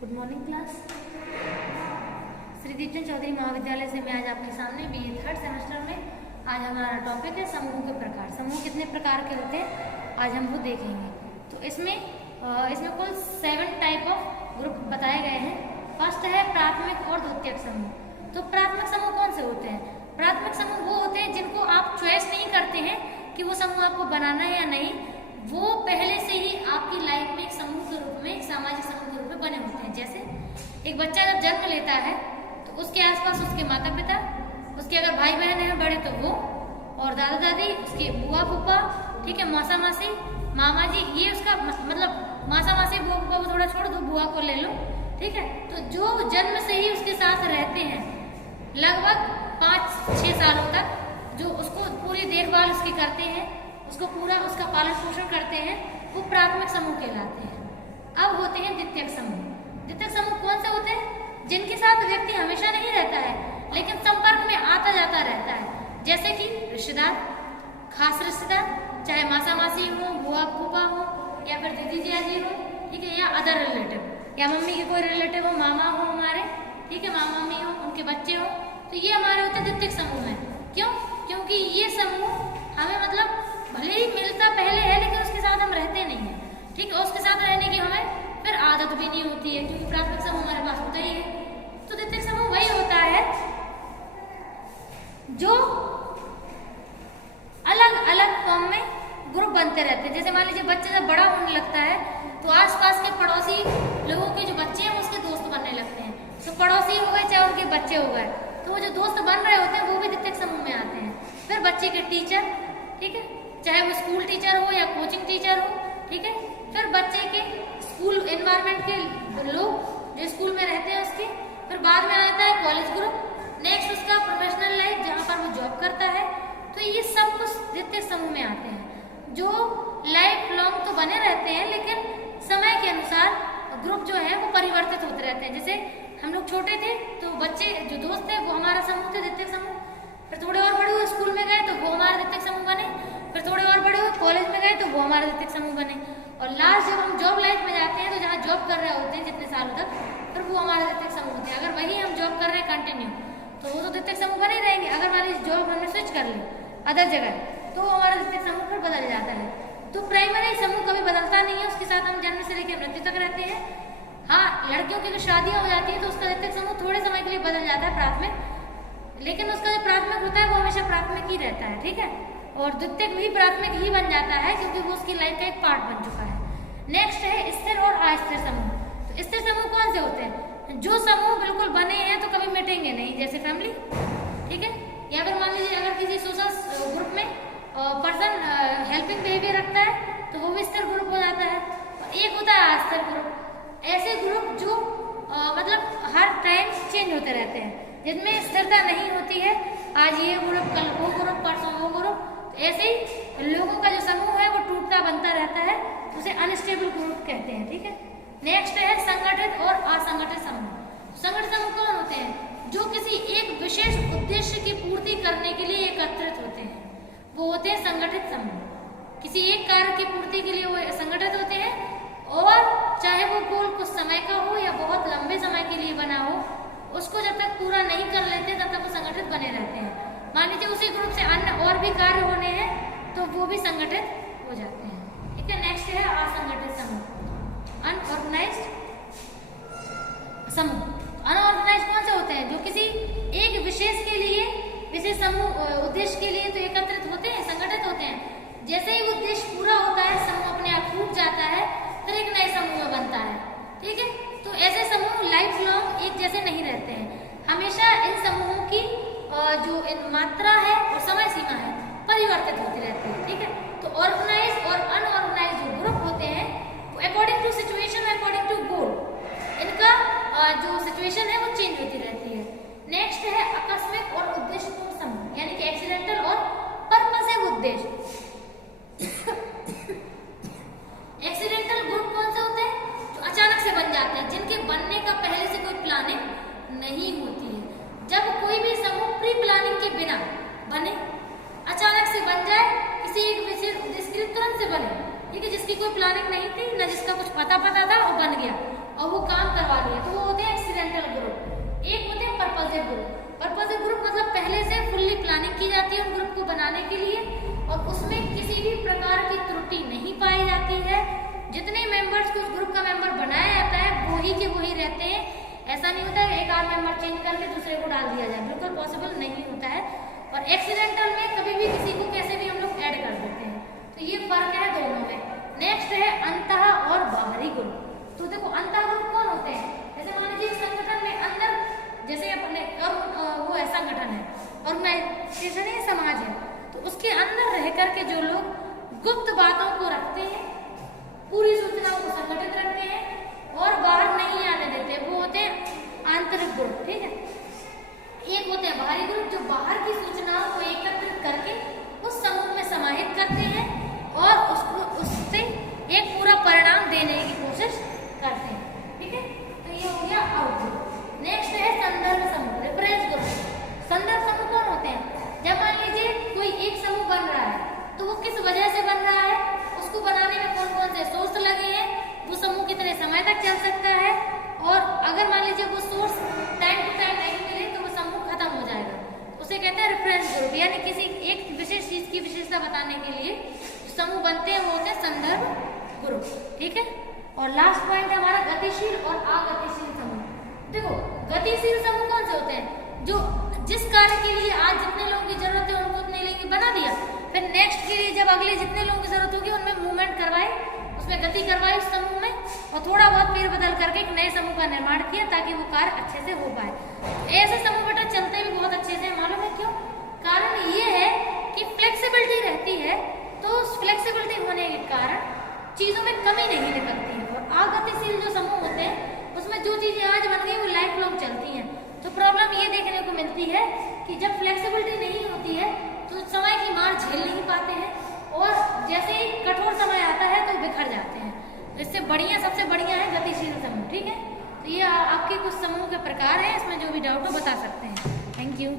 Good morning class. Shri Deepchand Chaudhary Mahavidyalaya से मैं आज आपके सामने बीए थर्ड सेमेस्टर में आज हमारा टॉपिक है समूह के प्रकार। समूह कितने प्रकार के होते हैं आज हम वो देखेंगे। तो इसमें कुल 7 टाइप ऑफ ग्रुप बताए गए हैं। फर्स्ट है प्राथमिक और द्वितीयक समूह। तो प्राथमिक समूह कौन से होते हैं? प्राथमिक समूह वो होते हैं जिनको आप चॉइस नहीं करते हैं कि वो समूह आपको बनाना है या नहीं, वो पहले से ही आपकी लाइफ में एक समूह के रूप में, एक सामाजिक समूह के रूप में बने होते हैं। जैसे एक बच्चा जब जन्म लेता है तो उसके आसपास उसके माता पिता, उसके अगर भाई बहन हैं बड़े तो वो, और दादा दादी, उसके बुआ फूफा, ठीक है, मौसा मासी, मामा जी, ये उसका मतलब मौसा मासी बुआ फूफा को थोड़ा छोड़ दो, बुआ को ले लो, ठीक है। तो जो जन्म से ही उसके साथ रहते हैं लगभग 5-6 सालों तक, जो उसको पूरी देखभाल उसकी करते हैं, उसको पूरा उसका पालन पोषण करते हैं, वो प्राथमिक समूह कहलाते हैं। अब होते हैं द्वितीयक समूह। द्वितीयक समूह कौन से होते हैं? जिनके साथ व्यक्ति हमेशा नहीं रहता है लेकिन संपर्क में आता जाता रहता है। जैसे कि रिश्तेदार, खास रिश्तेदार, चाहे मासा मासी हो, बुआ फूफा हो, या फिर दीदी जियाजी हो, ठीक है, या अदर रिलेटिव, या मम्मी के कोई रिलेटिव हो, मामा हो हमारे, ठीक है, मामा मम्मी हो, उनके बच्चे हो, तो ये हमारे होते हैं द्वितीयक समूह है। क्यों? क्योंकि ये समूह हमें मतलब भले ही मिलता पहले है लेकिन उसके साथ हम रहते नहीं है, ठीक है, उसके साथ रहने की हमें फिर आदत भी नहीं होती है, क्योंकि प्राथमिक समूह हमारे पास होता ही है। तो द्वितीयक समूह वही होता है जो अलग अलग फॉर्म में ग्रुप बनते रहते हैं। जैसे मान लीजिए बच्चा जब बड़ा होने लगता है तो आसपास के पड़ोसी लोगों के जो बच्चे हैं उसके दोस्त बनने लगते हैं। तो पड़ोसी हो गए चाहे उनके बच्चे हो गए, तो वो जो दोस्त बन रहे होते हैं वो भी द्वितीयक समूह में आते हैं। फिर बच्चे के टीचर, ठीक है, चाहे वो स्कूल टीचर हो या कोचिंग टीचर हो, ठीक है। फिर बच्चे के स्कूल एनवायरनमेंट के लोग जो स्कूल में रहते हैं उसके, फिर बाद में आता है कॉलेज ग्रुप, नेक्स्ट उसका प्रोफेशनल लाइफ जहाँ पर वो जॉब करता है। तो ये सब कुछ द्वितीयक समूह में आते हैं जो लाइफ लॉन्ग तो बने रहते हैं लेकिन समय के अनुसार ग्रुप जो है वो परिवर्तित होते रहते हैं। जैसे हम लोग छोटे थे तो बच्चे जो दोस्त थे वो हमारा समूह थे, द्वितीयक समूह। फिर थोड़े और बड़े हुए स्कूल में गए तो वो हमारे द्वितीयक समूह बने। फिर थोड़े और बड़े हुए कॉलेज में गए तो वो हमारे द्वितीयक समूह बने। और लास्ट जब हम जॉब लाइफ में जाते हैं तो जहाँ जॉब कर रहे होते हैं जितने सालों तक, फिर वो हमारे द्वितीयक समूह होते हैं। अगर वही हम जॉब कर रहे हैं कंटिन्यू तो वो तो द्वितीयक समूह बने ही रहेंगे। अगर हमारी जॉब हमने स्विच कर ली अदर जगह तो हमारा द्वितीयक समूह फिर बदल जाता है। तो प्राइमरी समूह कभी बदलता नहीं है, उसके साथ हम जन्म से लेकर मृत्यु तक रहते हैं। हाँ, लड़कियों की जो शादियाँ हो जाती है तो उसका द्वितीयक समूह थोड़े समय के लिए बदल जाता है प्राथमिक, लेकिन उसका जो प्राथमिक होता है वो हमेशा प्राथमिक ही रहता है, ठीक है। और द्वितीयक भी प्राथमिक ही बन जाता है क्योंकि वो उसकी लाइफ का एक पार्ट बन चुका है। नेक्स्ट है स्थिर और अस्थिर समूह। तो स्थिर समूह कौन से होते हैं? जो समूह बिल्कुल बने हैं तो कभी मिटेंगे नहीं, जैसे फैमिली, ठीक है, या फिर मान लीजिए अगर किसी सोशल ग्रुप में पर्सन हेल्पिंग बिहेवियर रखता है तो वो भी स्थिर ग्रुप हो जाता है। एक होता है अस्थिर ग्रुप। ऐसे ग्रुप जो मतलब हर टाइम चेंज होते रहते हैं, जिनमें स्थिरता नहीं होती है, आज ये ग्रुप कल वो ग्रुप परसों वो ग्रुप। तो ऐसे ही लोगों का जो समूह है वो टूटता बनता रहता है, तो उसे अनस्टेबल ग्रुप कहते हैं, ठीक है। नेक्स्ट है संगठित और असंगठित समूह। संगठित समूह कौन होते हैं? जो किसी एक विशेष उद्देश्य की पूर्ति करने के लिए एकत्रित होते हैं, वो होते हैं संगठित समूह। किसी एक कार्य की पूर्ति के लिए वो संगठित होते हैं, और चाहे वो गोल कुछ समय का हो या बहुत लंबे समय के लिए बना हो, उसको जब तक पूरा नहीं कर लेते तब तक वो संगठित बने रहते हैं। मान लीजिए उसी ग्रुप से अन्य और भी कार्य होने हैं तो वो भी संगठित हो जाते हैं, ठीक है। नेक्स्ट है असंगठित समूह, अनऑर्गेनाइज्ड समूह। अनऑर्गेनाइज्ड कौन से होते हैं? जो किसी एक विशेष के लिए, विशेष समूह उद्देश्य के लिए तो एकत्रित होते हैं, संगठित होते हैं। जैसे ही उद्देश्य पूरा होता है समूह अपने आप टूट जाता है, फिर एक नए समूह बनता है, ठीक है। तो ऐसे समूह लाइफ लॉन्ग एक जैसे नहीं रहते हैं, हमेशा इन समूहों की जो मात्रा है और समय सीमा है परिवर्तित होती रहती है, ठीक है। तो ऑर्गेनाइज और अनऑर्गेनाइज जो ग्रुप होते हैं वो according to situation, according to goal, इनका जो सिचुएशन है वो चेंज होती रहती है। नेक्स्ट है आकस्मिक और उद्देश्यपूर्ण समूह, यानी कि एक्सीडेंटल और पर्पसिव उद्देश्य। एक्सीडेंटल ग्रुप कौन से होते हैं? जो अचानक से बन जाते हैं, जिनके बनने का पहले से कोई प्लानिंग नहीं होती है। जब कोई भी समूह प्री प्लानिंग के बिना बने, अचानक से बन जाए, किसी एक विशेष उद्देश्य के लिए तुरंत से बने, ठीक है, जिसकी कोई प्लानिंग नहीं थी, न जिसका कुछ पता था, वो बन गया और वो काम करवा लिया ऐसा नहीं होता है एक आध मेंबर चेंज करके दूसरे को डाल दिया जाए, बिल्कुल पॉसिबल नहीं होता है। और एक्सीडेंटल में कभी भी किसी को कैसे भी हम लोग ऐड कर देते हैं, तो ये फर्क है दोनों में। नेक्स्ट है अंतः और बाहरी ग्रुप। तो देखो अंतः ग्रुप कौन होते हैं, जैसे मान लीजिए संगठन में अंदर जैसे अपने वो है संगठन है, ऑर्गेनाइजेशन है, समाज है, तो उसके अंदर रह करके जो लोग गुप्त बातों को रखते हैं, पूरी सूचनाओं को संगठित रखते हैं और बाहर नहीं आने देते, वो होते हैं आंतरिक ग्रुप। ठीक है, एक होते हैं बाहरी ग्रुप जो बाहर की सूचनाओं को एकत्रित करके उस समूह में समाहित करते हैं और उससे एक पूरा परिणाम देने की कोशिश करते हैं। ठीक है, तो ये हो गया आउटग्रुप। नेक्स्ट है संदर्भ समूह, रेफरेंस ग्रुप। संदर्भ समूह कौन होते हैं, जब मान लीजिए कोई एक समूह बन रहा है तो वो किस वजह से बन रहा है, उसको बनाने में कौन कौन से सोर्स लगे हैं, वो समूह कितने समय तक चल सकता है, और अगर मान लीजिए वो सोर्स टाइम टू टाइम नहीं मिले तो वो समूह खत्म हो जाएगा, उसे कहते हैं रेफरेंस ग्रुप। यानी किसी एक विशेष चीज की विशेषता बताने के लिए समूह बनते हैं वो होते हैं संदर्भ ग्रुप। ठीक है, और लास्ट पॉइंट है हमारा गतिशील और अगतिशील समूह। देखो गतिशील समूह कौन से होते हैं, जो जिस कार्य के लिए आज जितने लोगों की जरूरत है उनको उतने लेके बना दिया, फिर नेक्स्ट के लिए जब अगले जितने लोगों की जरूरत होगी उनमें मूवमेंट करवाए, उसमें गति करवाई उस समूह में, और थोड़ा बहुत फेर बदल करके एक नए समूह का निर्माण किया ताकि वो कार्य अच्छे से हो पाए। ऐसे समूह बेटा चलते भी बहुत अच्छे से, मालूम है क्यों, कारण ये है कि फ्लेक्सिबिलिटी रहती है, तो उस फ्लेक्सिबिलिटी होने के कारण चीजों में कमी नहीं निकलती है। और अगतिशील जो समूह होते हैं उसमें जो चीजें आज बन गई वो लाइफ लॉन्ग चलती हैं। तो प्रॉब्लम ये देखने को मिलती है कि जब फ्लेक्सिबिलिटी नहीं होती है तो समय की मार झेल नहीं पाते हैं, और जैसे ही कठोर समय आता है तो बिखर जाते हैं। तो इससे बढ़िया, सबसे बढ़िया है गतिशील समूह। ठीक है, तो ये आपके कुछ समूह के प्रकार हैं, इसमें जो भी डाउट हो बता सकते हैं। Thank you.